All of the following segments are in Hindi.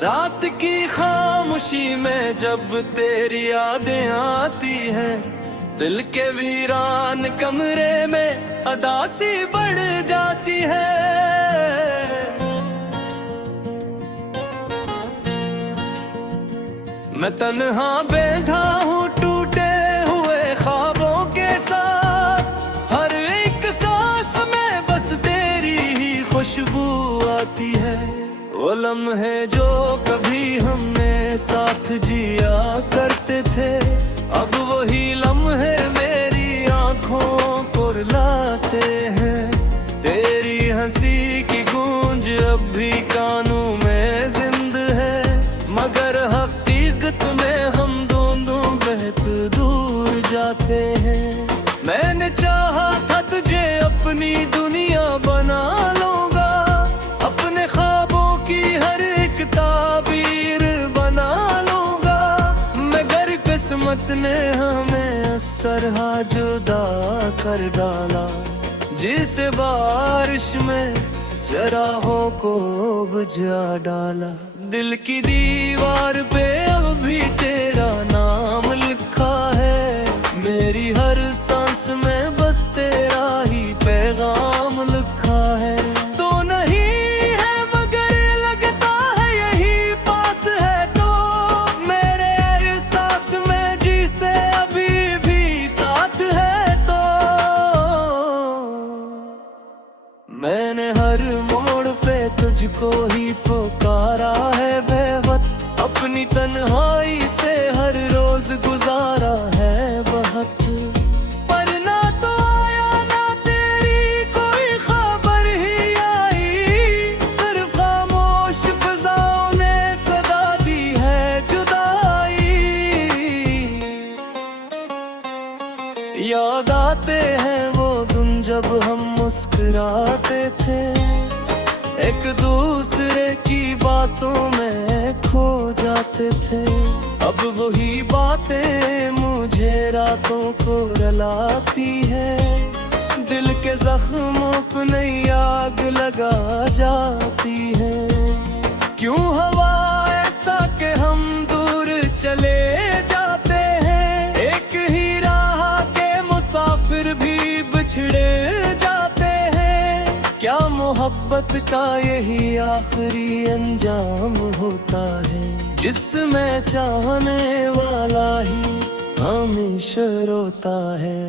रात की खामोशी में जब तेरी यादें आती हैं, दिल के वीरान कमरे में अदासी बढ़ जाती है। मैं तन्हा बैठा हूँ टूटे हुए ख्वाबों के साथ, हर एक सांस में बस तेरी ही खुशबू आती है। वो लम्हे जो कभी हमने साथ जिया करते थे, अब वही लम्हे मेरी आंखों को रुलाते हैं। तेरी हंसी की गूंज अब भी कानों में जिंद है, मगर हकीकत में हम दोनों बहुत दूर जाते हैं। मैंने चाहा था तुझे अपनी दुनिया बना लूंगा, अपने ख्वाबों की हर एक ताबीर बना लूंगा, मगर किस्मत ने हमें इस तरह जुदा कर डाला, जिस बारिश में चराहों को बुझा डाला। दिल की दीवार पे अब भी तेरा नाम लिखा है, मेरी हर सांस में बस तेरा ही पैगाम लिखा है। तो नहीं है मगर लगता है यही पास है, तो मेरे एहसास में जिसे अभी भी साथ है। तो मैंने हर मोड़ पे तुझको ही पुकारा है बेवक्त, अपनी तन्हाई से हर रोज गुजारा है बहुत। पर ना तो आया ना तेरी कोई खबर ही आई, सिर्फ खामोश फिजाओं ने सदा दी है जुदाई। याद आते हैं वो दिन जब हम मुस्कुराते थे, एक दूसरे की बातों में खो जाते थे। अब वही बातें मुझे रातों को रुलाती है, दिल के जख्मों को नई आग लगा जाती है। क्यों हवा ऐसा कि हम दूर चले जाते हैं, एक ही राह के मुसाफिर भी बिछड़े जाते हैं। क्या मोहब्बत का यही आखिरी अंजाम होता है, जिसमें चाहने वाला ही हमेशा रोता है।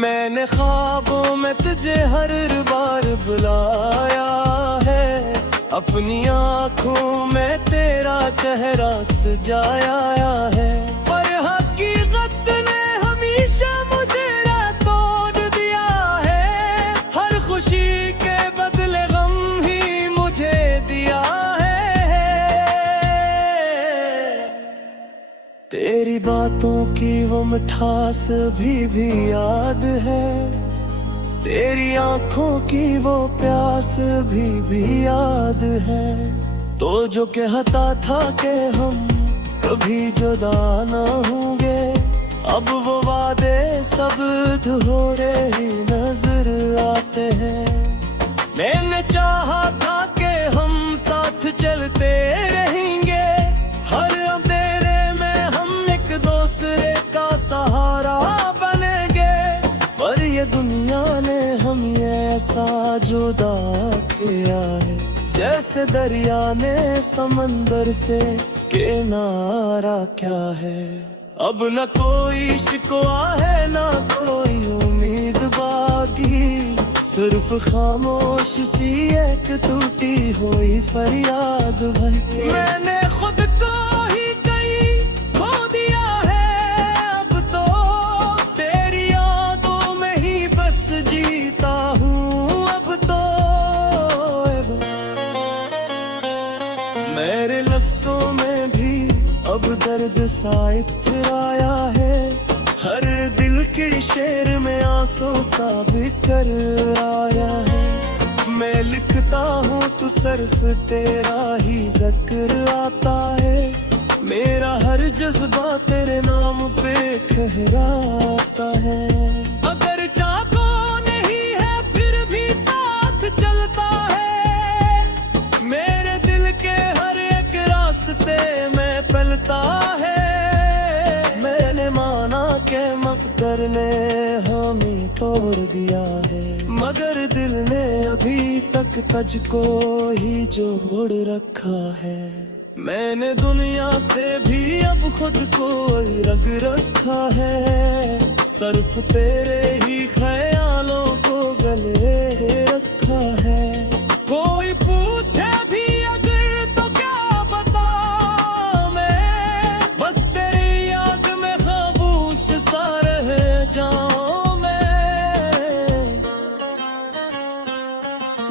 मैंने ख्वाबों में तुझे हर बार बुलाया है, अपनी आँखों में तेरा चेहरा सजाया है, पर हकीकत ने हमेशा मुझे तोड़ दिया है। हर खुशी के बदले गम ही मुझे दिया है। तेरी बातों की वो मिठास भी याद है, तेरी आंखों की वो प्यास भी याद है। तो जो कहता था कि हम कभी जुदा न होंगे, अब वो वादे सब अधूरे ही नजर आते हैं। मैंने चाहा था कि हम साथ चलते रहेंगे, हर अंधेरे में हम एक दूसरे का सहारा बनेंगे, पर ये दुनिया ने हमें ऐसा जुदा किया है, जैसे दरिया ने समंदर से किनारा क्या है। अब न कोई शिकवा है ना कोई उम्मीद बाकी, सिर्फ खामोश सी एक टूटी हुई फरियाद भर। मैंने खुद को ही कहीं खो दिया है, अब तो तेरी यादों में ही बस जीता हूँ अब तो। मेरे लफ्जों में भी अब दर्द सा इतराया है, हर दिल के शेर में आंसू सा बिखर आया है। मैं लिखता हूँ तो सिर्फ तेरा ही जिक्र आता है, मेरा हर जज्बा तेरे नाम पे कहराता है। अगर चाको नहीं है फिर भी साथ चलता है, मेरे दिल के हर एक रास्ते कदर ने हमें तोड़ दिया है, मगर दिल ने अभी तक तुझको ही जोड़ रखा है। मैंने दुनिया से भी अब खुद को रंग रखा है, सिर्फ तेरे ही ख्यालों को गले रखा है। कोई पूछे भी अगर तो क्या बताऊं मैं, बस तेरी याद में खामोश सा रह जाऊं मैं।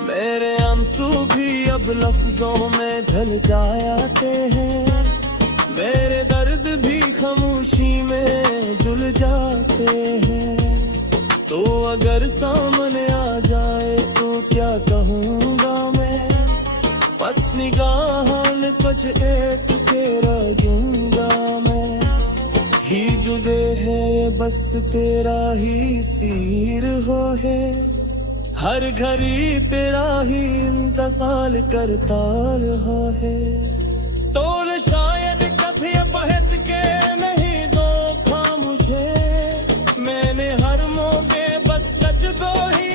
मेरे आंसू भी अब लफ्जों में ढल जाते हैं, मेरे दर्द भी खामोशी में जुल जाते हैं। तो अगर सामने आ जाए तो क्या कहूँगा मैं, बस निगाह कुछ एक तेरा दूंगा मैं। ही जुदे है ये बस तेरा ही सीर हो है, हर घड़ी तेरा ही इंतजार करता रहा है। तो शायद कभी बहत के नहीं धोखा मुझे, मैंने हर मौके बस तुझको ही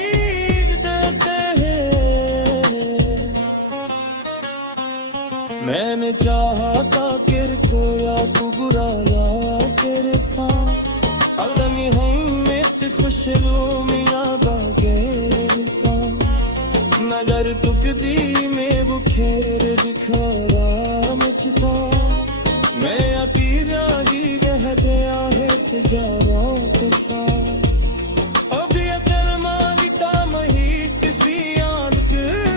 देते हैं। मैंने चाहा था किर को या तू बुरा या तेरे साथ, अगर हम में खुश रो मिया बागेर सा, मगर तुकदी में वो खेर बिखारा मुझको। मैं अकेला ही रह गया है सजारा के साथ, अभी अगर मांगता मही किसी आदत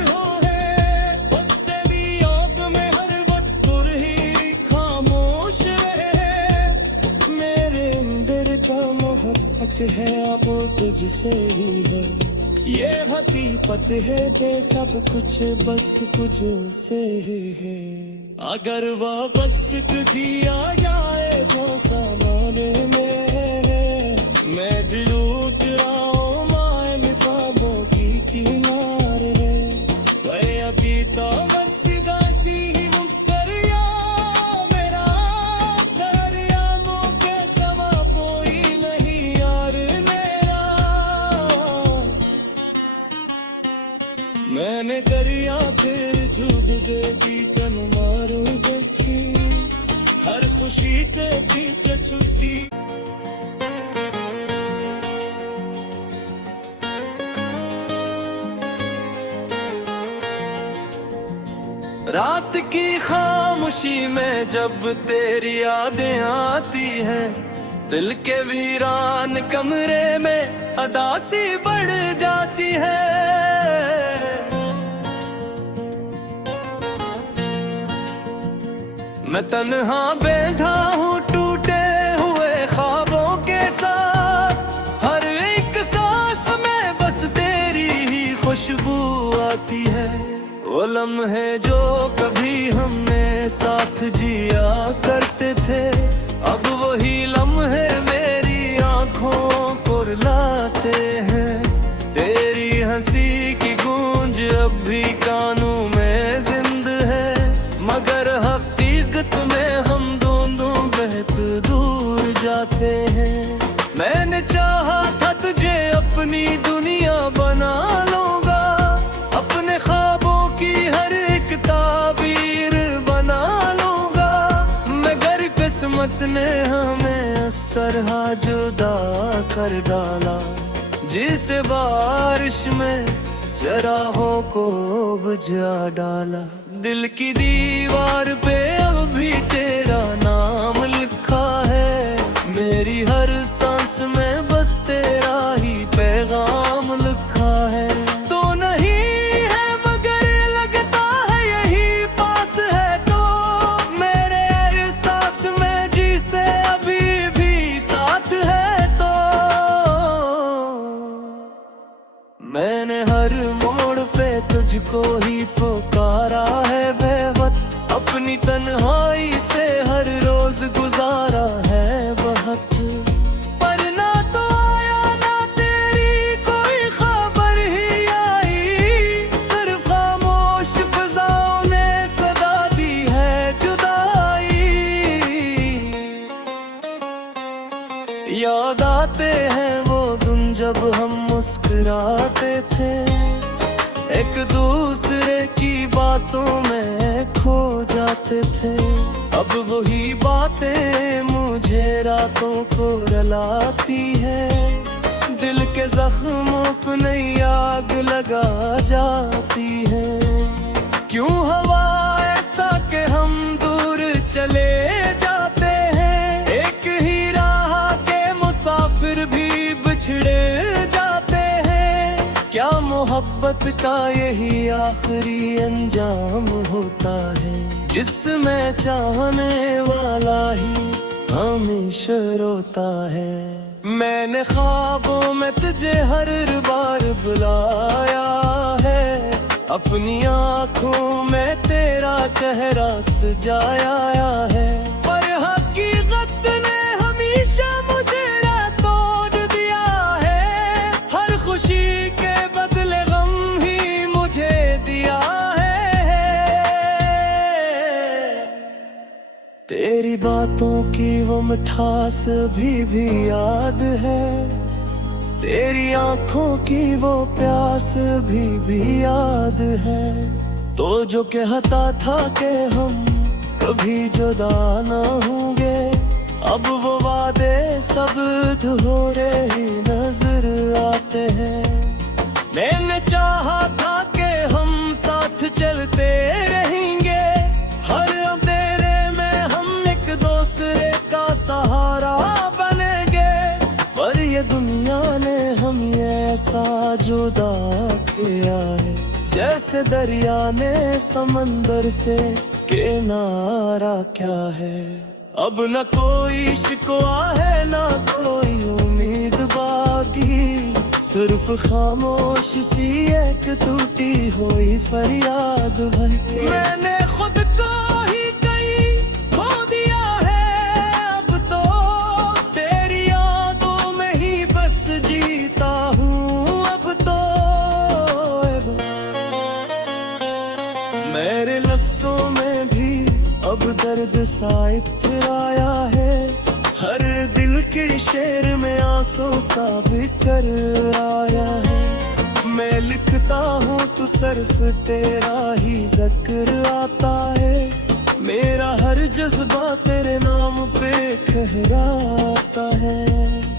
हो है, बस तेरी याद में हर वक्त ही खामोश रहे। मेरे अंदर का मोहब्बत है अब तुझसे ही है, ये हकीकत है कि सब कुछ बस कुछ से है। अगर वापस कभी आ जाए तो सामने में, मैं दिल उतराऊं माए ख्वाबों की किनारे। वह अभी तो बस गाची ही मुक्तरिया मेरा, दरिया के समा कोई नहीं यार मेरा। मैंने करिया फिर झूठ देती तन मारू देखी, हर खुशी तेरी छुट्टी। रात की खामोशी में जब तेरी यादें आती हैं, दिल के वीरान कमरे में अदासी बढ़ जाती है। मैं तन्हा बैठा हूँ टूटे हुए ख्वाबों के साथ, हर एक सांस में बस तेरी ही खुशबू आती है। वो लम्हे जो कभी हमने साथ जिया करते थे, अब वही लम्हे मेरी आंखों को रुलाते हैं। तेरी हंसी की गूंज अब भी कानों में जिंद है, मगर हकीकत में हम दोनों बहुत दूर जाते हैं। मैंने चाहा था तुझे अपनी दुनिया बना लूंगा, अपने ख्वाबों की हर एक ताबीर बना लूंगा, मगर किस्मत ने हमें इस तरह जुदा कर डाला, जिस बारिश में चराहों को बुझा डाला। दिल की दीवार पे अब भी तेरा नाम लिखा है, मेरी हर सांस में बस तेरा ही पैगाम लिखा है। तो नहीं है मगर लगता है यही पास है, तो मेरे एहसास में जिसे अभी भी साथ है। तो मैंने हर मोड़ पे तुझको ही पुकारा है बेवक्त, अपनी तन्हाई से हर रोज गुजारा है बहुत। पर ना तो आया ना तेरी कोई खबर ही आई, सिर्फ खामोश फिजाओं ने सदा दी है जुदाई। याद आते हैं वो दिन जब हम मुस्कुराते थे, एक दूसरे की बातों में खो जाते थे। अब वही बातें मुझे रातों को रुलाती है, दिल के जख्मों को नई आग लगा जाती है। क्यों हवा ऐसा कि हम दूर चले जाते हैं, एक ही राह के मुसाफिर भी बिछड़े जाते हैं। क्या मोहब्बत का यही आखिरी अंजाम होता है, जिसमें चाहने वाला ही हमेशा रोता है। मैंने ख्वाबों में तुझे हर बार बुलाया है, अपनी आँखों में तेरा चेहरा सजाया है, पर हकीकत ने हमेशा मुझे तोड़ दिया है। हर खुशी के बदले गम ही मुझे दिया है। तेरी बातों की वो मिठास भी याद है, तेरी आंखों की वो प्यास भी याद है। तो जो कहता था कि हम कभी जुदा न होंगे, अब वो वादे सब अधूरे ही नजर आते हैं। मैंने चाहा था कि हम साथ चलते रहेंगे, हर अंधेरे में हम एक दूसरे का सहारा बनेंगे। पर ये दुनिया ने हमें ऐसा जुदा किया है, जैसे दरिया ने समंदर से किनारा क्या है। अब न कोई शिकवा है न कोई उम्मीद बाकी, सिर्फ खामोश सी एक टूटी हुई फरियाद भर के। मैंने खुद को ही कहीं खो दिया है, अब तो तेरी यादों में ही बस जीता हूँ अब तो। मेरे लफ्जों में भी अब दर्द सा इतराया है, हर दिल के शेर में आंसू सा बिखर आया है। मैं लिखता हूँ तो सिर्फ तेरा ही जिक्र आता है, मेरा हर जज्बा तेरे नाम पे कहराता है।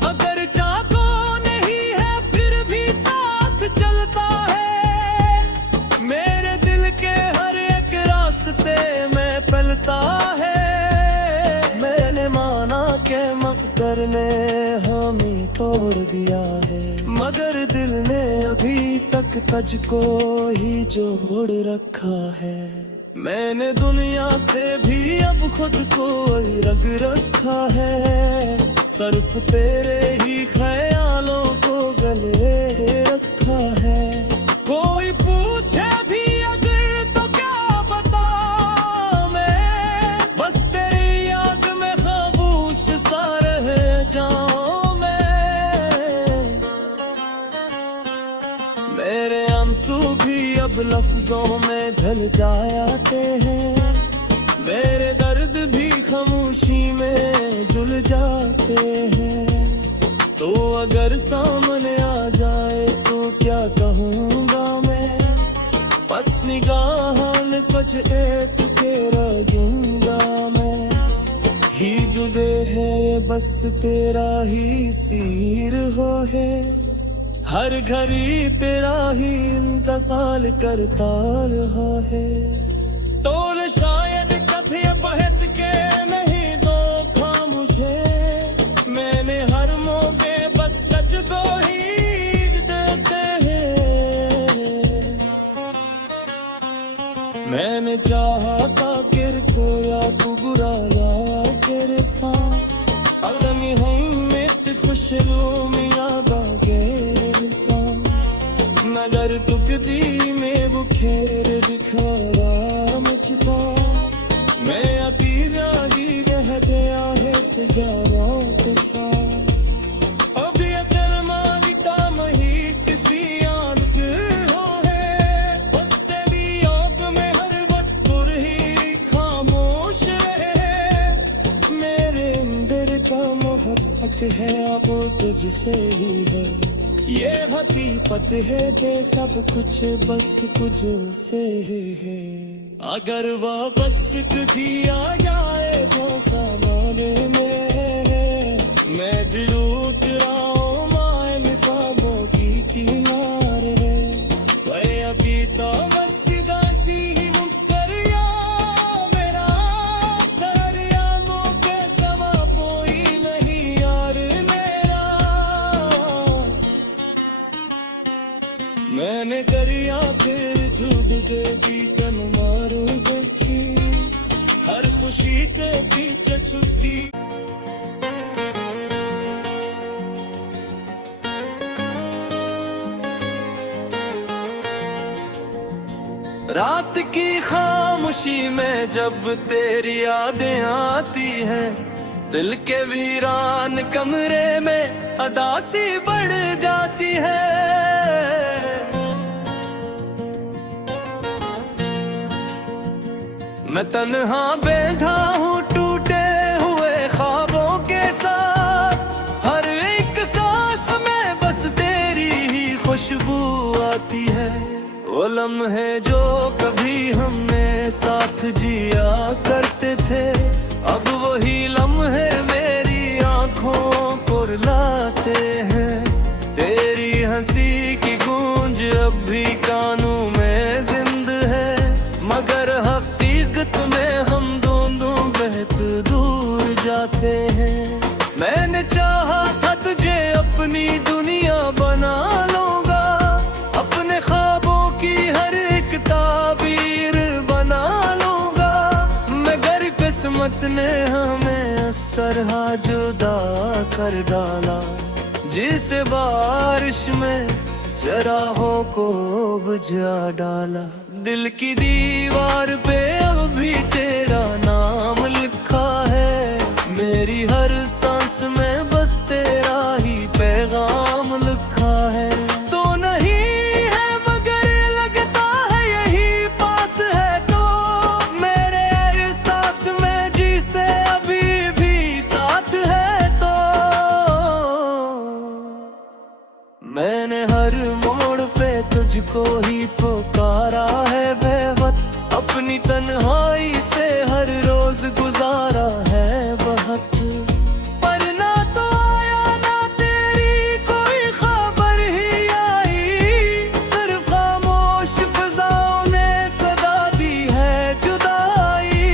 अगर चाको नहीं है फिर भी साथ चलता है, मेरे दिल के हर एक रास्ते में पलता है। मैंने माना के मकदर ने हमें तोड़ दिया है, मगर दिल ने अभी तक तुझको ही जोड़ रखा है। मैंने दुनिया से भी अब खुद को रग रखा है, सिर्फ तेरे ही ख्यालों को गले रखा है। कोई पूछे भी अगर तो क्या बता मैं, बस तेरी याद में खामोश सा रह जाऊं मैं। मेरे आंसू भी अब लफ्जों में ढल जाते हैं, मेरे दर्द भी खामोशी में जुल जाते हैं। तो अगर सामने आ जाए तो क्या कहूँगा मैं, बस निगाह कुछ एक तेरा दूंगा मैं। ही जुदे है ये बस तेरा ही सीर हो है, हर घड़ी तेरा ही इंतजार करता रहा है। तो शायद कभी बहत के नहीं धोखा मुझे, मैंने हर मौके बस तुझको ही देते हैं। मैंने चाहा था किर को या तू बुरा ला तेरे साथ, अगमी हम में खुश रो मिया बागेर सा, मगर तू कदी में वो खेर दिखारा मुझको। मैं अभी राही रह गया है सजारों के साथ, अभी अगर मालिका मही किसी आदत हो है, बस तेरी याद में हर वक्त ही खामोश रहे। मेरे अंदर का मोहब्बत है अब तुझसे ही है, ये हकीकत है कि सब कुछ बस तुझसे ही है। अगर वापस भी आ जाए वो सामने में, मैं दिल उतराऊं माए ख्वाबों की किनारे, मैं अभी तो बस गाची ही मुक्तरिया मेरा, दरिया के सवा कोई नहीं यार मेरा। मैंने दरिया फिर झूठ देगी तन मारू देखी, हर खुशी के पीछे छुट्टी। रात की खामोशी में जब तेरी यादें आती हैं, दिल के वीरान कमरे में अदासी बढ़ जाती है। मैं तन्हा बैठा हूँ टूटे हुए ख्वाबों के साथ, हर एक सांस में बस तेरी ही खुशबू आती है। वो लम्हे जो कभी हमने साथ जिया करते थे, अब वही लम्हे मेरी आंखों को रुलाते हैं। तेरी हंसी की गूंज अब भी कानों में जिंद है, मगर हकीकत में हम दोनों बहुत दूर जाते हैं। मैंने चाहा था तुझे अपनी दुनिया बना लूंगा, अपने ख्वाबों की हर एक ताबीर बना लूंगा, मगर किस्मत ने हमें इस तरह जुदा कर डाला, जिस बारिश में चराहों को बुझा डाला। दिल की दीवार पे अब भी तेरा नाम लिखा है, मेरी हर सांस में बस तेरा ही पैगाम लिखा है। तो नहीं है मगर लगता है यही पास है, तो मेरे एहसास में जिसे अभी भी साथ है। तो मैंने हर मोड़ पे तुझको ही पुकारा है बेवक्त, अपनी तन्हाई से हर रोज गुजारा है बहुत, पर ना तो आया ना तेरी कोई खबर ही आई, सिर्फ खामोश फिजाओं ने सदा दी है जुदाई।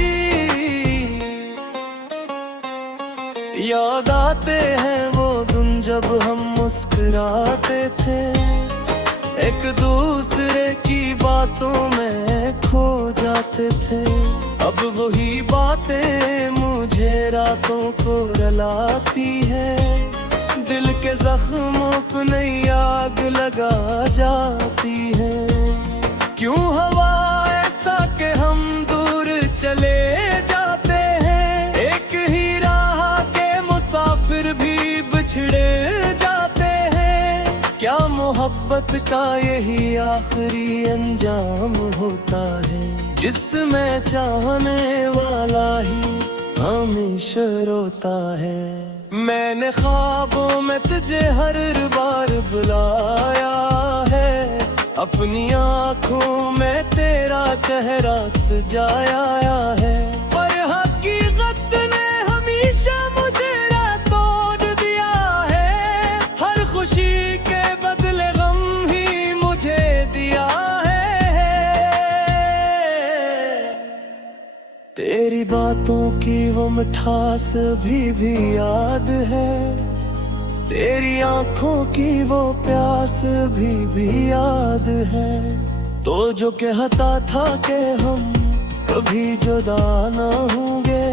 याद आते हैं वो दिन जब हम मुस्कुराते थे, एक दूसरे की बातों में खो जाते थे। अब वही बातें मुझे रातों को रुलाती है, दिल के जख्मों को नई आग लगा जाती है। क्यों हवा ऐसा कि हम दूर चले जाते हैं, एक ही राह के मुसाफिर भी बिछड़े जाते हैं। क्या मोहब्बत का यही आखिरी अंजाम होता है, जिसमें चाहने वाला ही हमेशा रोता है। मैंने ख्वाबों में तुझे हर बार बुलाया है, अपनी आँखों में तेरा चेहरा सजाया है, पर हकीकत ने हमेशा मुझे तोड़ दिया है। हर खुशी के बदले गम ही मुझे दिया है। तेरी बातों की वो मिठास भी याद है, तेरी आंखों की वो प्यास भी याद है। तो जो कहता था कि हम कभी जुदा न होंगे,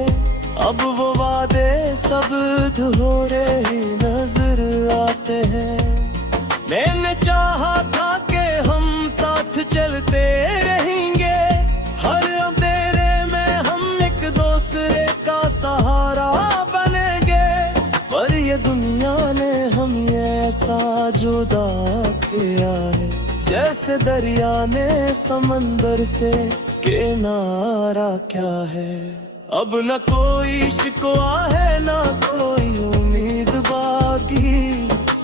अब वो वादे सब अधूरे ही नजर आते हैं। मैंने चाहा था कि हम साथ चलते रहेंगे, हर अंधेरे में हम एक दूसरे का सहारा बनेंगे, पर ये दुनिया ने हमें ऐसा जुदा किया है, जैसे दरिया ने समंदर से किनारा क्या है। अब न कोई शिकवा है ना कोई उम्मीद बाकी,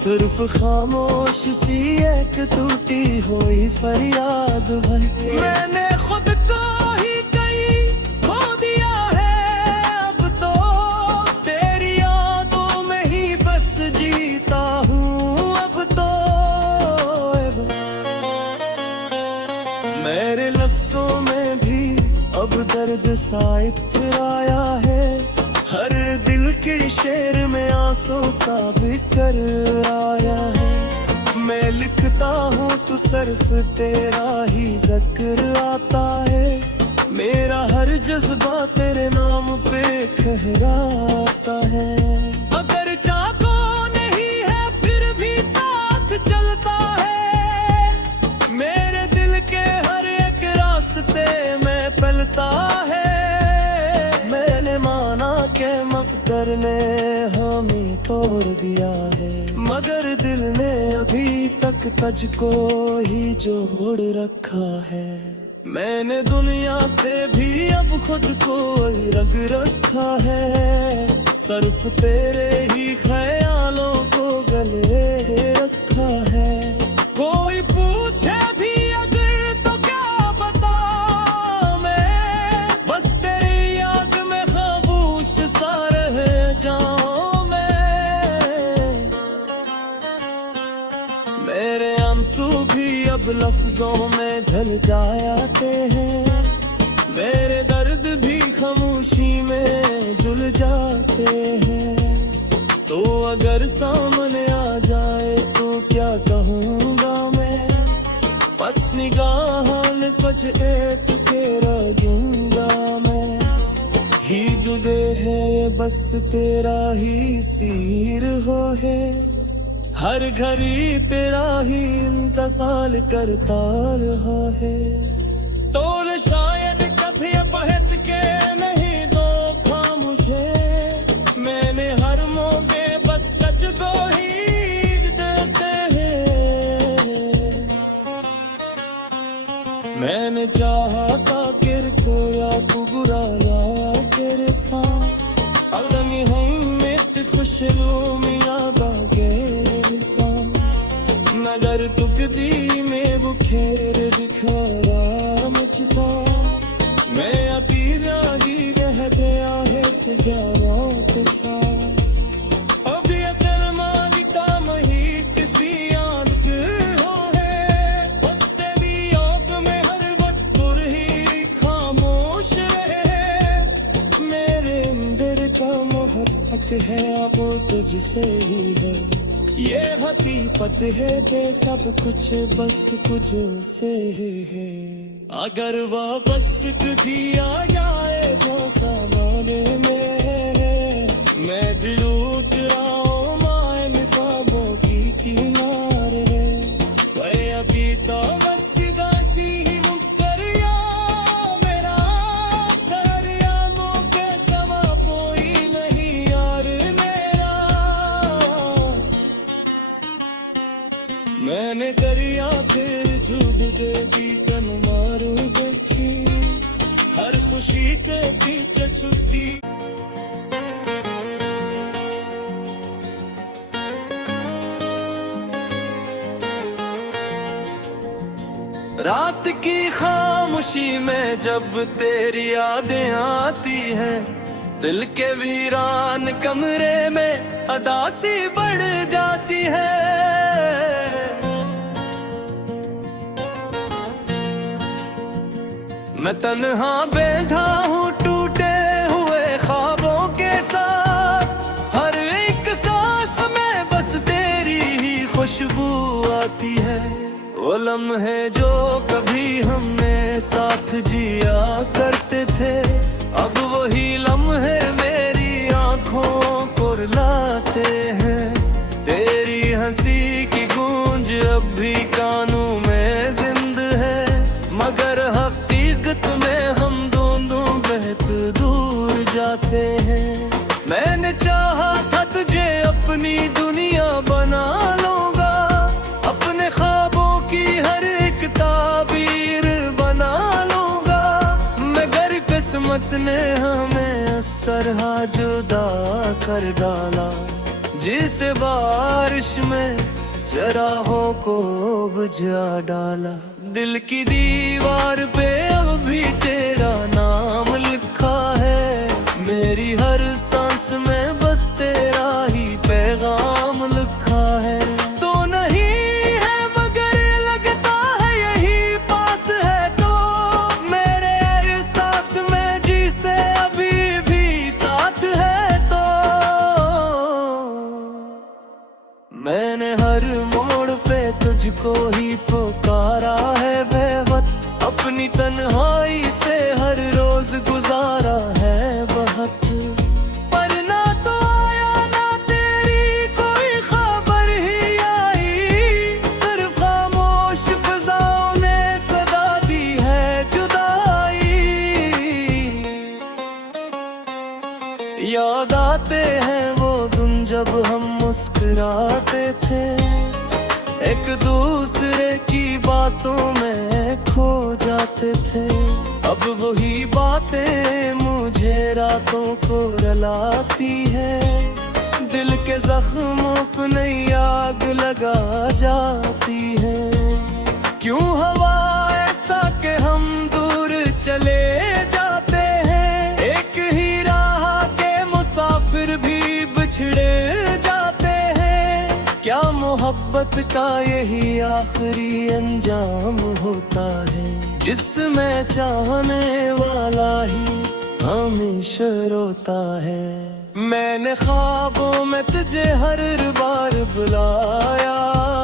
सिर्फ खामोश सी एक टूटी हुई फरियाद भर के मैंने खुद को ही कहीं खो दिया है। अब तो तेरी यादों में ही बस जीता हूँ। अब तो मेरे लफ्जों में भी अब दर्द सा इतराया है। हर दिल के शेर में आंसू सा बिखर आया है। मैं लिखता हूँ तो सिर्फ तेरा ही जिक्र आता है। मेरा हर जज्बा तेरे नाम पे कहराता है। अगर चाको नहीं है फिर भी साथ चलता है। मेरे दिल के हर एक रास्ते में पलता है। मैंने माना के मकदर ने हमें तोड़ दिया है, मगर दिल ने अभी तक तुझको ही जोड़ रखा है। मैंने दुनिया से भी अब खुद को अलग रखा है। सिर्फ तेरे ही ख्यालों को गले रखा है। कोई पूछे भी अगर तो क्या बता मैं, बस तेरी याद में खामोश सा रह जाऊं मैं। मेरे आंसू भी अब लफ्जों में ढल जाते हैं। मेरे दर्द भी खामोशी में जुल जाते हैं। तो अगर सामने आ जाए तो क्या कहूँगा मैं, बस निगाह कुछ एक तेरा दूंगा मैं। ही जुदे है ये बस तेरा ही सीर हो है। हर घड़ी तेरा ही इंतजार करता रहा है। तो शायद कभी बहत के नहीं धोखा मुझे। मैंने हर मौके बस तुझको ही देते हैं। मैंने चाहा था किरकोया को बुरा लाया तेरे साथ। अगमी हम में खुशरू मिया बागे साथ। नगर तुकदी में बुखेर बिखारा मचता। मैं अभी राही रह गया है सजाओं के साथ। अभी तेरे मालिका मही किसी आदत हो है। बस तेरी याद में हर वक्त ही खामोश रहे। मेरे अंदर का मोहब्बत है अब तुझसे ही है। ये हकीकत है कि सब कुछ बस कुछ से है। अगर वापस भी आ जाए तो सामने में, मैं दिल उतरा मायने ख्वाबों की किनारे। वह अभी तो बस गाची ही मुक्तरिया मेरा। दरिया मुके समा कोई नहीं यार मेरा। मैंने दरिया फिर झूठ देती तन मारू देखी। हर खुशी के पीछे छुट्टी। रात की खामोशी में जब तेरी यादें आती हैं, दिल के वीरान कमरे में अदासी बढ़ जाती है। मैं तन्हा बैठा हूँ टूटे हुए ख्वाबों के साथ। हर एक सांस में बस तेरी ही खुशबू आती है। वो लम्हे जो कभी हमने साथ जिया करते थे, अब वही लम्हे मेरी आंखों को रुलाते हैं। तेरी हंसी की गूंज अब भी कानों में जिंद है, मगर हकीकत में हम दोनों बहुत दूर जाते हैं। मैंने चाहा था तुझे अपनी दुनिया बना लूंगा, अपने ख्वाबों की हर एक ताबीर बना लूंगा, मगर किस्मत ने हमें इस तरह जुदा कर डाला। जिसे बारिश में चराहों को बुझा डाला। दिल की दीवार पे अब भी तेरा नाम लिखा है, मेरी हर सांस में बस तेरा ही पैगाम लिखा है। तो नहीं है मगर लगता है यही पास है, तो मेरे एहसास में जिसे अभी भी साथ है। तो मैंने हर मोड़ पे तुझको ही पुकारा है बेवक्त, अपनी तन्हाई से हर रोज गुजारा है बहुत। पर ना तो आया ना तेरी कोई खबर ही आई, सिर्फ खामोश फिजाओं ने सदा दी है जुदाई। याद आते हैं वो दिन जब हम मुस्कुराते थे, एक दूसरे की बातों में खो जाते थे। अब वही बातें मुझे रातों को रुलाती है, दिल के जख्मों पे नई आग लगा जाती है। क्यों हवा ऐसा कि हम दूर चले जाते हैं, एक ही राह के मुसाफिर भी बिछड़े जाते हैं। क्या मोहब्बत का यही आखिरी अंजाम होता है, जिसमें चाहने वाला ही हमेशा रोता है। मैंने ख्वाबों में तुझे हर बार बुलाया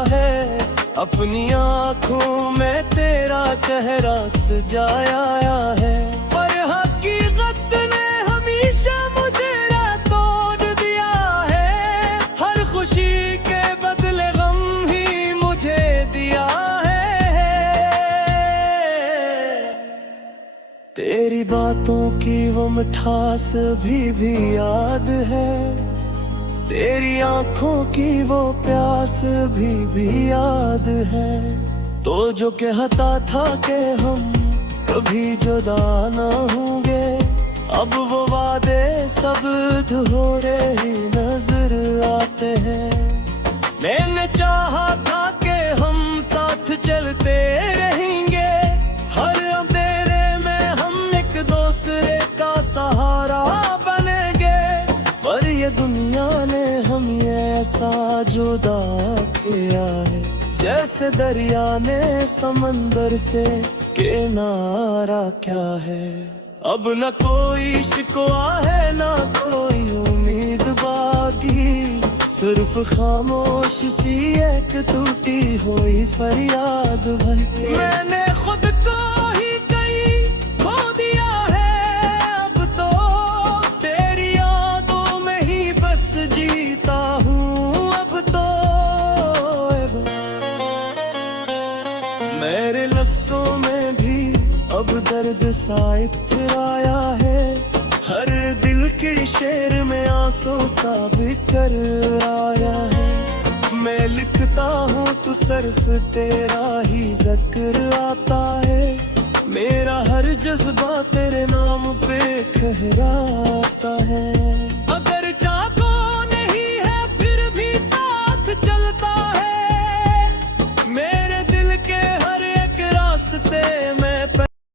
है, अपनी आँखों में तेरा चेहरा सजाया है। पर हकीकत ने हमेशा मुझे तोड़ दिया है, हर खुशी के बदले गम ही मुझे दिया है। तेरी बातों की वो मिठास भी याद है, तेरी आंखों की वो प्यास भी याद है। तो जो कहता था कि हम कभी जुदा ना होंगे, अब वो वादे सब अधूरे ही नजर आते हैं। मैंने चाहा था कि हम साथ चलते रहेंगे, हर अंधेरे में हम एक दूसरे का सहारा बनेंगे। पर ये दुनिया ने हमें ऐसा जुदा किया है, जैसे दरिया ने समंदर से किनारा क्या है। अब न कोई शिकवा है ना कोई उम्मीद बाकी, सिर्फ खामोश सी एक टूटी हुई फरियाद भरी। मैंने खुद को ही कहीं खो दिया है, अब तो तेरी यादों में ही बस जीता हूँ। अब तो मेरे लफ्जों में भी अब दर्द सा इतराया है, हर दिल के शेर में आंसू सा बिखर आया है। मैं लिखता हूँ तो सिर्फ तेरा ही जिक्र आता है, मेरा हर जज्बा तेरे नाम पे कहराता है। अगर चाको नहीं है फिर भी साथ चलता है, मेरे दिल के हर एक रास्ते में